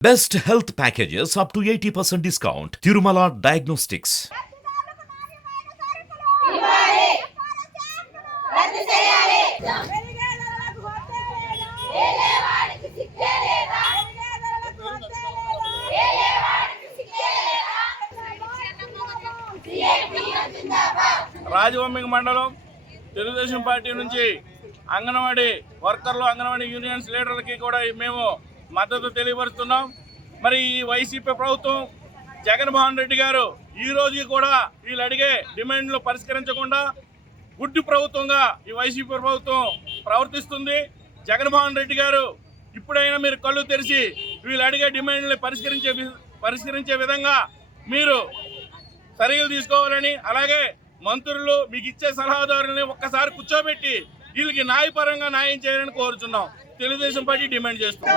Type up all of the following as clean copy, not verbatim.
Best health packages up to 80% discount. Tirumala Diagnostics. రాజవంశి మండలం Telugu Desam party నుంచి అంగన్వాడీ వర్కర్లు అంగన్వాడీ యూనియన్స్ లీడర్లకి కూడా మేము మద్దతు తెలియపరుస్తున్నాం. మరి ఈ వైసీపీ ప్రభుత్వం జగన్మోహన్ రెడ్డి గారు ఈ రోజు కూడా వీళ్ళు అడిగే డిమాండ్లు పరిష్కరించకుండా గుడ్డి ప్రభుత్వంగా ఈ వైసీపీ ప్రభుత్వం ప్రవర్తిస్తుంది. జగన్మోహన్ రెడ్డి గారు ఇప్పుడైనా మీరు కళ్ళు తెరిచి వీళ్ళు అడిగే డిమాండ్లు పరిష్కరించే విధంగా మీరు చర్యలు తీసుకోవాలని, అలాగే మంత్రులు మీకు ఇచ్చే సలహాదారులని ఒక్కసారి కూర్చోబెట్టి వీళ్ళకి న్యాయపరంగా న్యాయం చేయాలని కోరుచున్నాం. తెలుగుదేశం పార్టీ డిమాండ్ చేస్తున్నాం.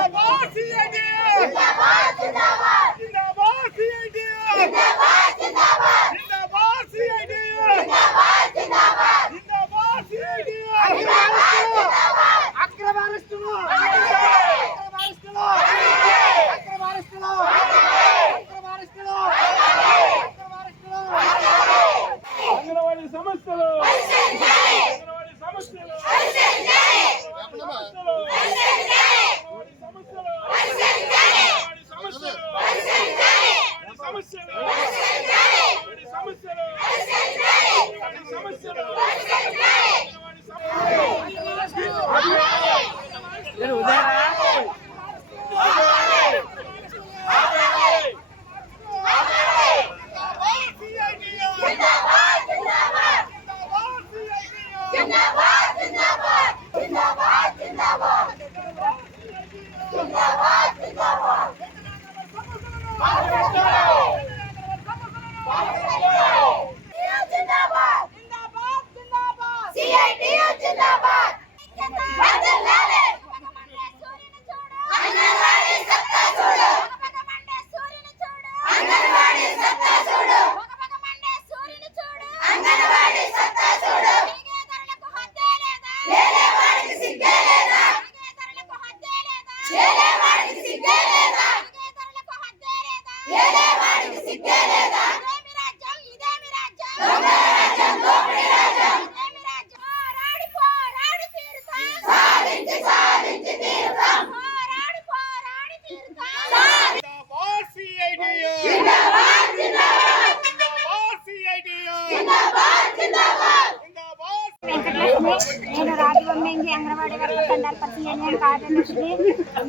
నేను రాజవంశి అంగన్వాడీ వర్కర్స్ అండ్ యూనియన్ కార్యదర్శిని.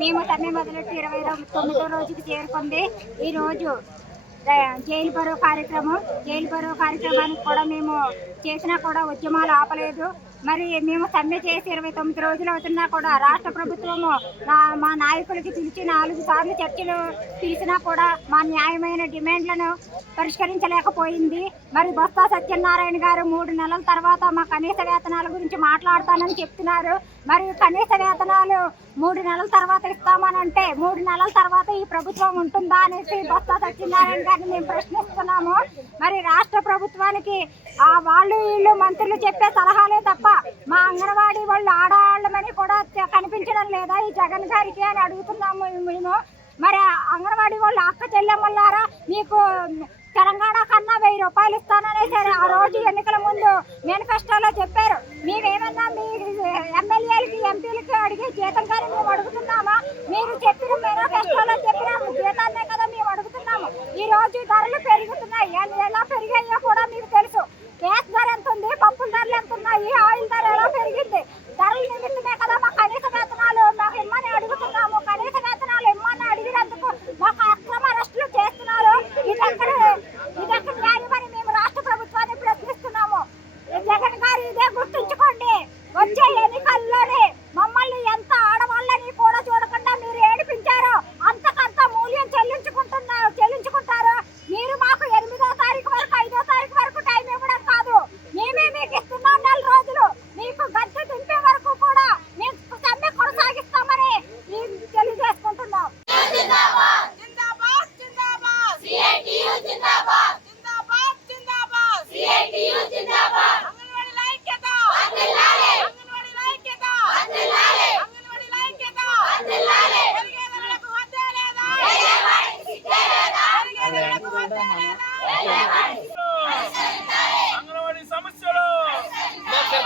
మేము సమ్మె మొదలెట్టి 29వ రోజుకి చేరుకుంది. ఈ రోజు జైలు బరువు కార్యక్రమానికి కూడా మేము చేసినా కూడా ఉద్యమాలు ఆపలేదు. మరి మేము సమ్మె చేసి 29 రోజులు అవుతున్నా కూడా రాష్ట్ర ప్రభుత్వము మా నాయకులకి పిలిచి 4 సార్లు చర్చలు పిలిచినా కూడా మా న్యాయమైన డిమాండ్లను పరిష్కరించలేకపోయింది. మరి బొత్స సత్యనారాయణ గారు 3 నెలల తర్వాత మా కనీస వేతనాల గురించి మాట్లాడతానని చెప్తున్నారు. మరి కనీస వేతనాలు 3 నెలల తర్వాత ఇస్తామనంటే 3 నెలల తర్వాత ఈ ప్రభుత్వం ఉంటుందా అనేసి బొత్స సత్యనారాయణ గారిని మేము ప్రశ్నిస్తున్నాము. మరి రాష్ట్ర ప్రభుత్వానికి వాళ్ళు వీళ్ళు మంత్రులు చెప్పే సలహాలే తప్ప మా అంగన్వాడీ వాళ్ళు ఆడవాళ్ళమని కూడా కనిపించడం లేదా ఈ జగన్ గారికి అని అడుగుతున్నాము మేము. మరి అంగన్వాడీ వాళ్ళు అక్క చెల్లెమ్మలారా మీకు తెలంగాణ కన్నా 1000 రూపాయలు ఇస్తాననేసి ఆ రోజు ఎన్నికల ముందు మేనిఫెస్టోలో చెప్పారు. మేమేమన్నా మీ ఎమ్మెల్యేలకి ఎంపీలకి అడిగి జీతం కానీ మేము అడుగుతున్నామా? మీరు చెప్పిన మేనిఫెస్టోలో చెప్పిన జీతాన్నే కదా మేము అడుగుతున్నాము. ఈ రోజు ధరలు పెరుగుతున్నాయి. ఎలా పెరిగాయో కూడా మీకు తెలుసు. గ్యాస్ ధర ఎంత ఉంది, పప్పుల ధరలు ఎంత ఉన్నాయి, ఆయిల్ ధర ఎలా పెరిగింది. ధరల నిమిత్తమే కదా మా కనీస వేతనాలు మాకు ఇమ్మని అడుగుతున్నాము. కనీస వేతనాలు ఇమ్మని అడిగినందుకు మాకు అక్రమ అరెస్టులు చేస్తున్నారు. ఇదెక్కడ న్యాయమని మేము రాష్ట్ర ప్రభుత్వాన్ని ప్రశ్నిస్తున్నాము. జగన్ గారు ఇదే గుర్తుంచుకోండి. వచ్చే ఎన్నికల్లోనే మమ్మల్ని ఎంత ఆడవాళ్ళని కూడా చూడకుండా మీరు ఏడిపించారో అంతకంత మూల్యం చెల్లించుకుంటారు. మీరు మాకు 8వ తారీఖు అంగన్వాడీ సమస్యలు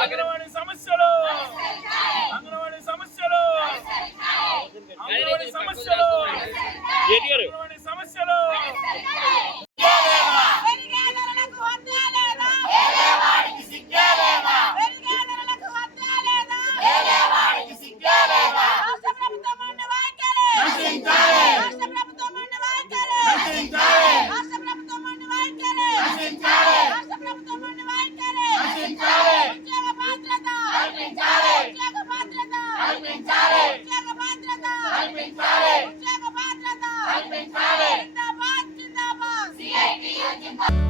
అంగన్వాడీ సమస్యలు అంగన్వాడీ సమస్యలు అంగన్వాడీ సమస్యలు అంగన్వాడీ సమస్యలు జిందాబాద్ జిందాబాద్